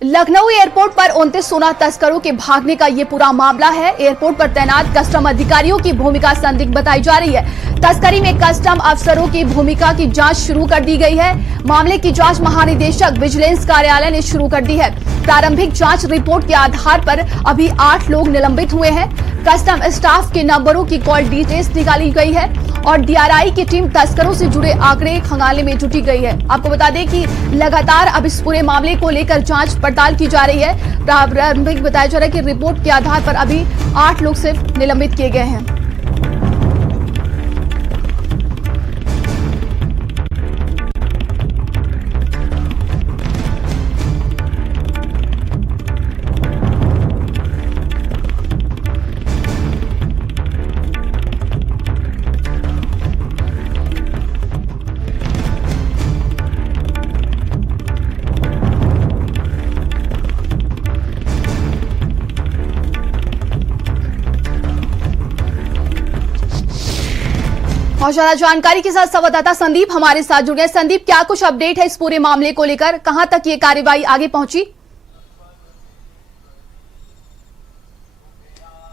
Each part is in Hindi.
लखनऊ एयरपोर्ट पर 29 सोना तस्करों के भागने का ये पूरा मामला है। एयरपोर्ट पर तैनात कस्टम अधिकारियों की भूमिका संदिग्ध बताई जा रही है। तस्करी में कस्टम अफसरों की भूमिका की जांच शुरू कर दी गई है। मामले की जांच महानिदेशक विजिलेंस कार्यालय ने शुरू कर दी है। प्रारंभिक जांच रिपोर्ट के आधार पर अभी 8 लोग निलंबित हुए हैं। कस्टम स्टाफ के नंबरों की कॉल डिटेल्स निकाली गई है और डीआरआई की टीम तस्करों से जुड़े आंकड़े खंगालने में जुटी गई है। आपको बता दें कि लगातार अब इस पूरे मामले को लेकर जांच पड़ताल की जा रही है। प्रारंभिक बताया जा रहा है कि रिपोर्ट के आधार पर अभी 8 लोग सिर्फ निलंबित किए गए हैं। और ज्यादा जानकारी के साथ संवाददाता संदीप हमारे साथ जुड़ गए। संदीप, क्या कुछ अपडेट है इस पूरे मामले को लेकर? कहां तक ये कार्रवाई आगे पहुंची?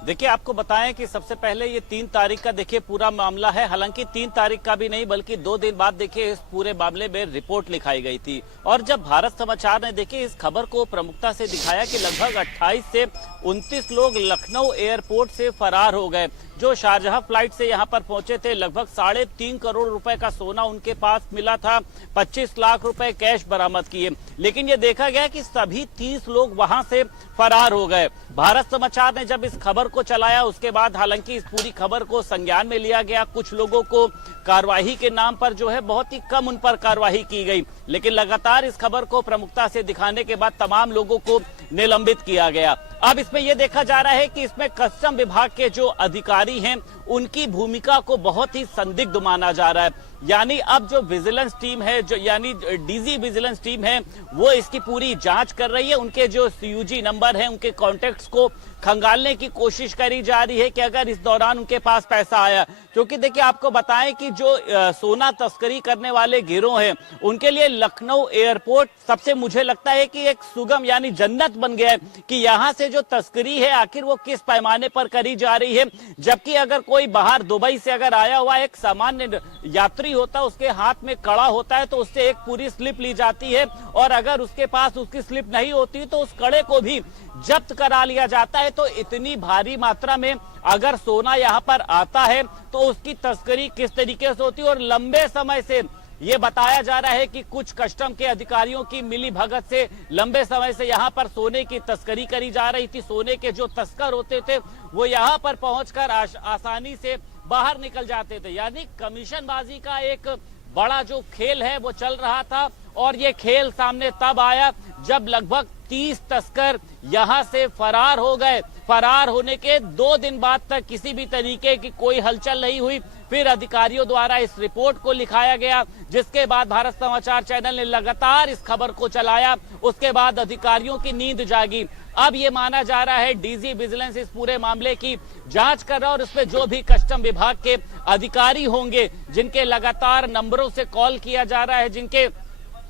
देखिए, आपको बताएं कि सबसे पहले ये 3 तारीख का देखिए पूरा मामला है। हालांकि 3 तारीख का भी नहीं बल्कि 2 दिन बाद देखिए इस पूरे मामले में रिपोर्ट लिखाई गई थी। और जब भारत समाचार ने देखिए इस खबर को प्रमुखता से दिखाया कि लगभग 28 से 29 लोग लखनऊ एयरपोर्ट से फरार हो गए। जो शारजाह फ्लाइट से यहां पर पहुंचे थे, लगभग 3.5 करोड़ रुपए का सोना उनके पास मिला था, 25 लाख रुपए कैश बरामद किए। लेकिन ये देखा गया कि सभी 30 लोग वहां से फरार हो गए। भारत समाचार ने जब इस खबर को चलाया उसके बाद हालांकि इस पूरी खबर को संज्ञान में लिया गया। कुछ लोगों को कार्यवाही के नाम पर जो है बहुत ही कम उन पर कार्यवाही की गई, लेकिन लगातार इस खबर को प्रमुखता से दिखाने के बाद तमाम लोगों को निलंबित किया गया। अब इसमें यह देखा जा रहा है कि इसमें कस्टम विभाग के जो अधिकारी हैं उनकी भूमिका को बहुत ही संदिग्ध माना जा रहा है। यानी अब जो विजिलेंस टीम है, जो यानी डीजी विजिलेंस टीम है, वो इसकी पूरी जांच कर रही है। उनके जो सीयूजी नंबर है, उनके कॉन्टेक्ट्स को खंगालने की कोशिश करी जा रही है कि अगर इस दौरान उनके पास पैसा आया। क्योंकि देखिए, आपको बताएं कि जो सोना तस्करी करने वाले गिरोह हैं उनके लिए लखनऊ एयरपोर्ट सबसे मुझे लगता है कि एक सुगम यानी जन्नत बन गया है कि यहाँ से जो तस्करी है आखिर वो किस पैमाने पर करी जा रही है। जबकि अगर कोई बाहर दुबई से अगर आया हुआ एक सामान्य यात्री होता है, उसके हाथ में कड़ा होता है तो उससे एक पूरी स्लिप ली जाती है और अगर उसके पास उसकी स्लिप नहीं होती तो उस कड़े को भी जब्त करा लिया जाता है। तो इतनी भारी मात्रा में अगर सोना यहाँ पर आता है तो उसकी तस्करी किस तरीके से होती है। और लंबे समय से ये बताया जा रहा है कि कुछ कस्टम के अधिकारियों की मिली भगत से लंबे समय से यहाँ पर सोने की तस्करी करी जा रही थी। सोने के जो तस्कर होते थे वो यहाँ पर पहुंचकर आसानी से बाहर निकल जाते थे। यानी कमीशनबाजी का एक बड़ा जो खेल है वो चल रहा था। और ये खेल सामने तब आया जब लगभग 30 तस्कर यहां से फरार हो गए। फरार होने के 2 दिन बाद तक किसी भी तरीके की कोई हलचल नहीं हुई। फिर अधिकारियों द्वारा इस रिपोर्ट को लिखाया गया, जिसके बाद भारत समाचार चैनल ने लगातार इस खबर को चलाया। उसके बाद अधिकारियों की नींद जागी। अब ये माना जा रहा है डीजी विजिलेंस इस पूरे मामले की जांच कर रहा है और इसमें जो भी कस्टम विभाग के अधिकारी होंगे जिनके लगातार नंबरों से कॉल किया जा रहा है, जिनके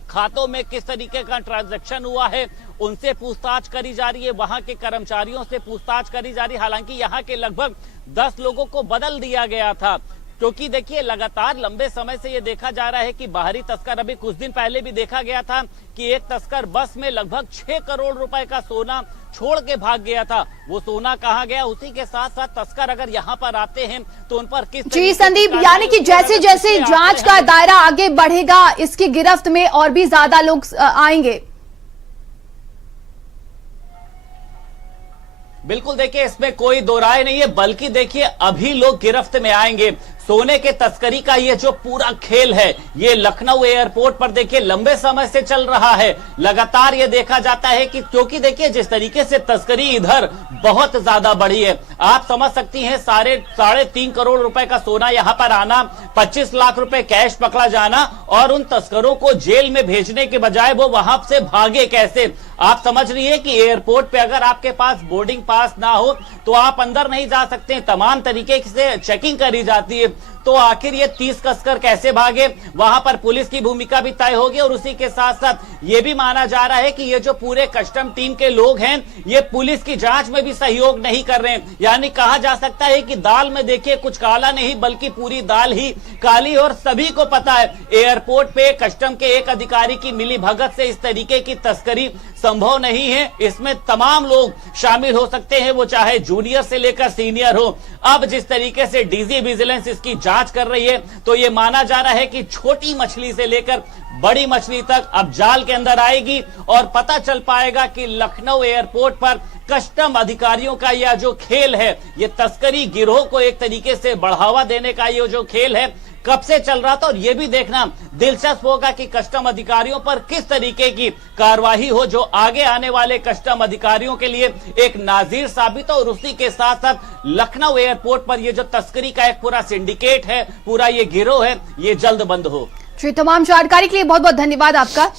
खातों में किस तरीके का ट्रांजैक्शन हुआ है, उनसे पूछताछ करी जा रही है। वहां के कर्मचारियों से पूछताछ करी जा रही है। हालांकि यहाँ के लगभग 10 लोगों को बदल दिया गया था, क्योंकि देखिए लगातार लंबे समय से ये देखा जा रहा है कि बाहरी तस्कर, अभी कुछ दिन पहले भी देखा गया था कि एक तस्कर बस में लगभग 6 करोड़ रुपए का सोना छोड़ के भाग गया था। वो सोना कहाँ गया? उसी के साथ साथ तस्कर अगर यहाँ पर आते हैं तो उन पर किस? जी संदीप, यानी कि जैसे जैसे जांच का दायरा आगे बढ़ेगा इसकी गिरफ्त में और भी ज्यादा लोग आएंगे। बिल्कुल, देखिए इसमें कोई दो राय नहीं है, बल्कि देखिए अभी लोग गिरफ्त में आएंगे। सोने के तस्करी का ये जो पूरा खेल है ये लखनऊ एयरपोर्ट पर देखिए लंबे समय से चल रहा है। लगातार ये देखा जाता है कि क्योंकि देखिए जिस तरीके से तस्करी इधर बहुत ज्यादा बढ़ी है, आप समझ सकती हैं। 3.5 करोड़ रुपए का सोना यहाँ पर आना, 25 लाख रुपए कैश पकड़ा जाना और उन तस्करों को जेल में भेजने के बजाय वो वहां से भागे कैसे। आप समझ रही है कि एयरपोर्ट पे अगर आपके पास बोर्डिंग पास ना हो तो आप अंदर नहीं जा सकते। तमाम तरीके से चेकिंग करी जाती है। तो आखिर ये 30 तस्कर कैसे भागे, वहां पर पुलिस की भूमिका भी तय होगी। और उसी के साथ साथ ये भी माना जा रहा है कि ये जो पूरे कस्टम टीम के लोग हैं ये पुलिस की जांच में भी सहयोग नहीं कर रहे हैं। यानी कहा जा सकता है कि दाल में देखिए कुछ काला नहीं बल्कि पूरी दाल ही काली। और सभी को पता है एयरपोर्ट पे कस्टम के एक अधिकारी की मिली भगत से इस तरीके की तस्करी संभव नहीं है। इसमें तमाम लोग शामिल हो सकते हैं, वो चाहे जूनियर से लेकर सीनियर हो। अब जिस तरीके से डीजी विजिलेंस इसकी जांच कर रही है तो ये माना जा रहा है कि छोटी मछली से लेकर बड़ी मछली तक अब जाल के अंदर आएगी और पता चल पाएगा कि लखनऊ एयरपोर्ट पर कस्टम अधिकारियों का यह जो खेल है, ये तस्करी गिरोह को एक तरीके से बढ़ावा देने का ये जो खेल है कब से चल रहा था। और यह भी देखना दिलचस्प होगा कि कस्टम अधिकारियों पर किस तरीके की कार्रवाई हो जो आगे आने वाले कस्टम अधिकारियों के लिए एक नाजीर साबित हो। और उसी के साथ साथ लखनऊ एयरपोर्ट पर यह जो तस्करी का एक पूरा सिंडिकेट है, पूरा ये गिरोह है, ये जल्द बंद हो। जी, तमाम जानकारी के लिए बहुत बहुत धन्यवाद आपका।